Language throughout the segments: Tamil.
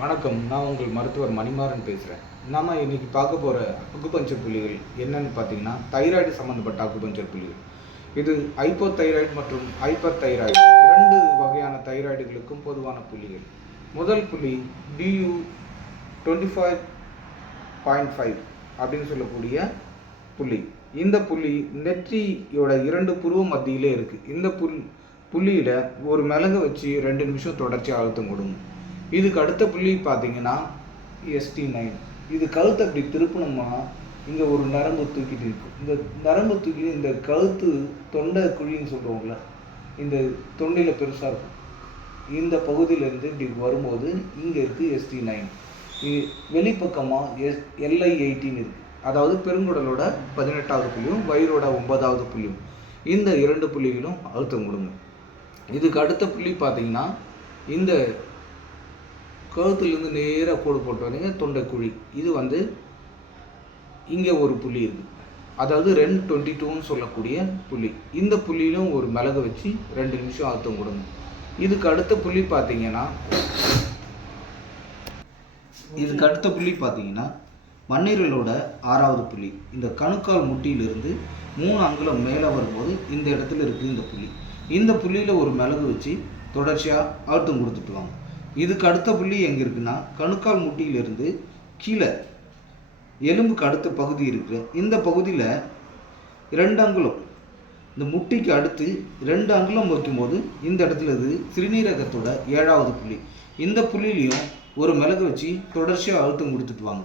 வணக்கம். நான் உங்கள் மருத்துவர் மணிமாறன் பேசுகிறேன். நாம இன்னைக்கு பார்க்க போகிற அக்குபஞ்சர் புள்ளிகள் என்னன்னு பார்த்தீங்கன்னா, தைராய்டு சம்மந்தப்பட்ட அக்குபஞ்சர் புள்ளிகள். இது ஹைப்போதைராய்டு மற்றும் ஹைப்பர் தைராய்டு 2 வகையான தைராய்டுகளுக்கும் பொதுவான புள்ளிகள். முதல் புள்ளி DU 25.5 அப்படின்னு சொல்லக்கூடிய புள்ளி. இந்த புள்ளி நெற்றியோட 2 புருவ மத்தியிலே இருக்குது. இந்த புள்ளியில் ஒரு மிளகை வச்சு 2 நிமிஷம் தொடர்ச்சியாக அழுத்தம் கொடுங்க. இதுக்கு அடுத்த புள்ளி பார்த்தீங்கன்னா ST9. இது கழுத்தை அப்படி திருப்பினோம்னா இங்கே ஒரு நரம்பு தூக்கிட்டு இருக்கும். இந்த நரம்பு தூக்கி இந்த கழுத்து தொண்டை குழின்னு சொல்கிறோம்ல, இந்த தொண்டையில் பெருசாக இருக்கும். இந்த பகுதியிலேருந்து இப்படி வரும்போது இங்கே இருக்குது ST9. இது வெளிப்பக்கமாக LI18 இருக்குது. அதாவது பெருங்குடலோட 18வது புள்ளியும் வயிறோட 9வது புள்ளியும். இந்த 2 புள்ளிகளும் அழுத்தம் கொடுங்க. இதுக்கு அடுத்த புள்ளி பார்த்தீங்கன்னா இந்த கழுத்துலேருந்து நேராக கோடு போட்டு வரீங்க தொண்டைக்குழி. இது இங்கே ஒரு புள்ளி இருக்குது. அதாவது 222ன்னு சொல்லக்கூடிய புள்ளி. இந்த புள்ளியிலும் ஒரு மிளகு வச்சு 2 நிமிஷம் அழுத்தம் கொடுங்க. இதுக்கு அடுத்த புள்ளி பார்த்தீங்கன்னா மண்ணீரலோட 6வது புள்ளி. இந்த கணுக்கால் முட்டியிலிருந்து 3 அங்குலம் மேலே வரும்போது இந்த இடத்துல இருக்குது இந்த புள்ளி. இந்த புள்ளியில் ஒரு மிளகு வச்சு தொடர்ச்சியாக அழுத்தம் கொடுத்துட்டு வாங்க. இதுக்கு அடுத்த புள்ளி எங்கே இருக்குன்னா, கணுக்கால் முட்டியிலிருந்து கீழே எலும்புக்கு அடுத்த பகுதி இருக்குது. இந்த பகுதியில் 2 அங்குலம், இந்த முட்டிக்கு அடுத்து 2 அங்குலம் வைக்கும்போது இந்த இடத்துல இது சிறுநீரகத்தோட 7வது புள்ளி. இந்த புள்ளியிலையும் ஒரு மிளகு வச்சு தொடர்ச்சியாக அழுத்தம் கொடுத்துட்டு வாங்க.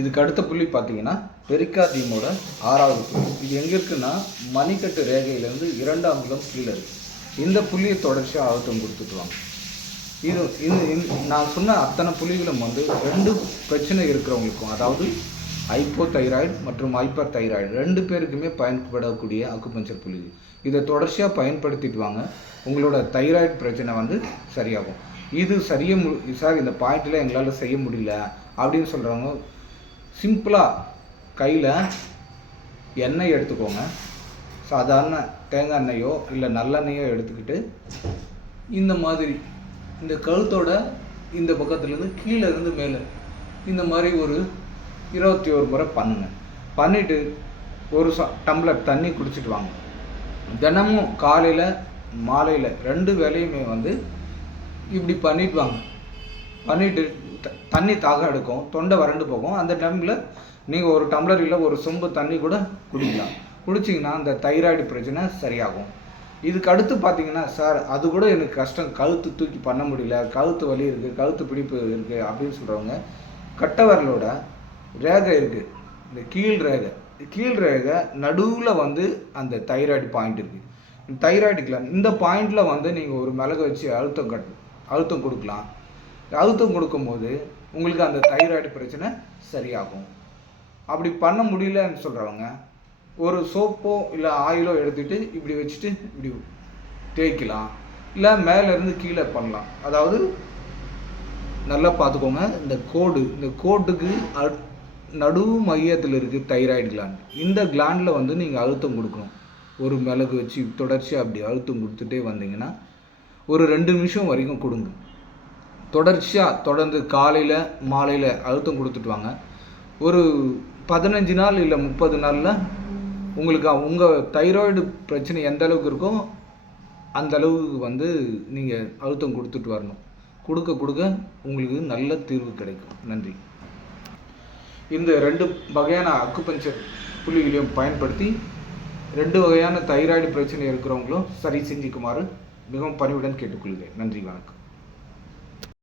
இதுக்கு அடுத்த புள்ளி பார்த்தீங்கன்னா பெரிகார்டியமோட 6வது புள்ளி. இது எங்கே இருக்குன்னா, மணிக்கட்டு ரேகையிலேருந்து 2 அங்குலம் கீழே இருக்குது. இந்த புள்ளியை தொடர்ச்சியாக அழுத்தம் கொடுத்துட்டு வாங்க. நான் சொன்ன அத்தனை புள்ளிகளும் 2 பிரச்சனை இருக்கிறவங்களுக்கும், அதாவது ஹைப்போதைராய்டு மற்றும் ஹைப்பர் தைராய்டு 2 பேருக்குமே பயன்படக்கூடிய அக்குபஞ்சர் புள்ளிகள். இதை தொடர்ச்சியாக பயன்படுத்திட்டு வாங்க. உங்களோட தைராய்டு பிரச்சனை சரியாகும். இது சார் இந்த பாயிண்டில் எங்களால் செய்ய முடியல அப்படின்னு சொல்கிறவங்க சிம்பிளாக கையில் எண்ணெய் எடுத்துக்கோங்க. சாதாரண தேங்காய் எண்ணெயோ இல்லை நல்லெண்ணெயோ எடுத்துக்கிட்டு இந்த மாதிரி இந்த கழுத்தோட இந்த பக்கத்துலேருந்து கீழே இருந்து மேலே இந்த மாதிரி ஒரு 21 முறை பண்ணுங்கள். பண்ணிவிட்டு ஒரு டம்ளர் தண்ணி குடிச்சிட்டு வாங்க. தினமும் காலையில் மாலையில் 2 வேளையுமே இப்படி பண்ணிட்டு வாங்க. பண்ணிவிட்டு தண்ணி தாகம் எடுக்கும், தொண்டை வறண்டு போகும். அந்த டைமில் நீங்கள் ஒரு டம்ளர் இல்லை ஒரு சொம்பு தண்ணி கூட குடிக்கலாம். குடிச்சிங்கன்னா அந்த தைராய்டு பிரச்சனை சரியாகும். இதுக்கு அடுத்து பார்த்தீங்கன்னா, சார் அது கூட எனக்கு கஷ்டம், கழுத்து தூக்கி பண்ண முடியல, கழுத்து வலி இருக்குது, கழுத்து பிடிப்பு இருக்குது அப்படின்னு சொல்கிறவங்க கட்டவரலோட ரேகை இருக்குது, இந்த கீழ் ரேகை நடுவில் அந்த தைராய்டு பாயிண்ட் இருக்குது. தைராய்டு கிளாண்ட் இந்த பாயிண்டில் நீங்கள் ஒரு மிளகு வச்சு அழுத்தம் கொடுக்கலாம். அழுத்தம் கொடுக்கும்போது உங்களுக்கு அந்த தைராய்டு பிரச்சனை சரியாகும். அப்படி பண்ண முடியலன்னு சொல்கிறவங்க ஒரு சோப்போ இல்லை ஆயிலோ எடுத்துகிட்டு இப்படி வச்சுட்டு இப்படி தேய்க்கலாம். இல்லை மேலேருந்து கீழே பண்ணலாம். அதாவது நல்லா பார்த்துக்கோங்க, இந்த கோட்டுக்கு நடு மையத்தில் இருக்குது தைராய்டு கிளாண்ட். இந்த கிளாண்டில் நீங்கள் அழுத்தம் கொடுக்கணும். ஒரு மிளகு வச்சு தொடர்ச்சியாக அப்படி அழுத்தம் கொடுத்துட்டே வந்தீங்கன்னா ஒரு 2 நிமிஷம் வரைக்கும் கொடுங்க. தொடர்ந்து காலையில் மாலையில் அழுத்தம் கொடுத்துட்டு வாங்க. ஒரு 15 நாள் இல்லை 30 நாளில் உங்களுக்கு உங்கள் தைராய்டு பிரச்சனை எந்த அளவுக்கு இருக்கோ அந்த அளவுக்கு நீங்கள் அழுத்தம் கொடுத்துட்டு வரணும். கொடுக்க உங்களுக்கு நல்ல தீர்வு கிடைக்கும். நன்றி. இந்த 2 வகையான அக்குபஞ்சர் புள்ளிகளையும் பயன்படுத்தி 2 வகையான தைராய்டு பிரச்சனை இருக்கிறவங்களும் சரி செஞ்சுக்குமாறு மிகவும் பணிவுடன் கேட்டுக்கொள்கிறேன். நன்றி, வணக்கம்.